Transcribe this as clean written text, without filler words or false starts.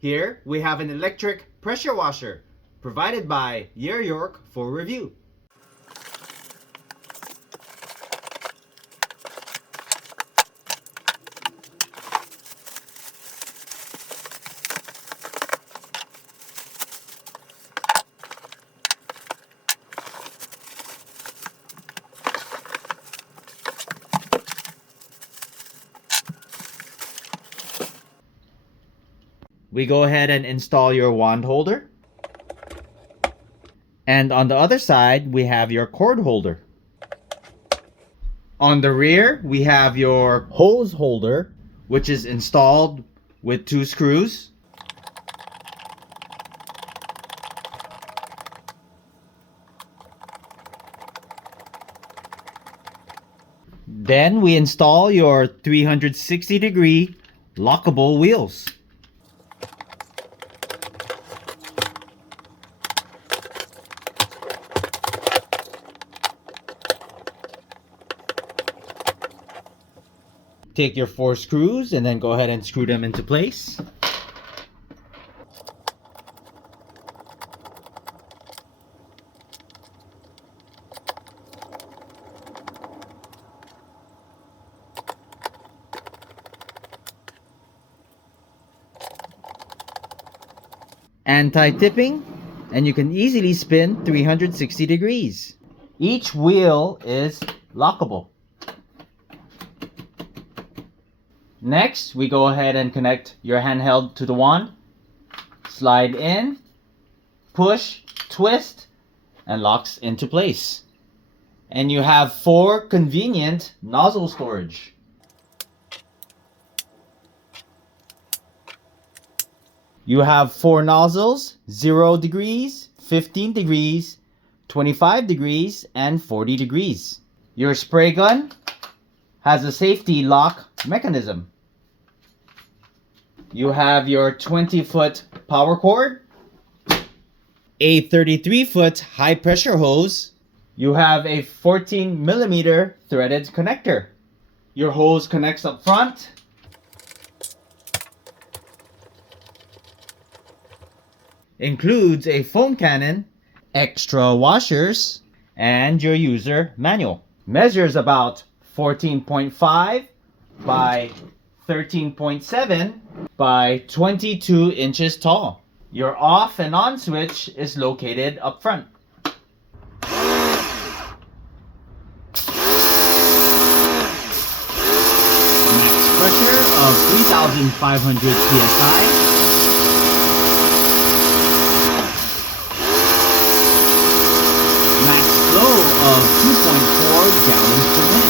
Here we have an electric pressure washer provided by Yeryork for review. We go ahead and install your wand holder. And on the other side, we have your cord holder. On the rear, we have your hose holder, which is installed with 2 screws. Then we install your 360-degree lockable wheels. Take your 4 screws and then go ahead and screw them into place. Anti-tipping, and you can easily spin 360 degrees. Each wheel is lockable. Next, we go ahead and connect your handheld to the wand. Slide in, push, twist, and locks into place. And you have 4 convenient nozzle storage. You have 4 nozzles, 0 degrees, 15 degrees, 25 degrees, and 40 degrees. Your spray gun has a safety lock mechanism. You have your 20-foot power cord, a 33-foot high pressure hose. You have a 14mm threaded connector. Your hose connects up front. Includes a foam cannon, extra washers, and your user manual. Measures about 14.5 by 13.7 by 22 inches tall. Your off and on switch is located up front. Max pressure of 3,500 psi. Max flow of 2.4 gallons per minute.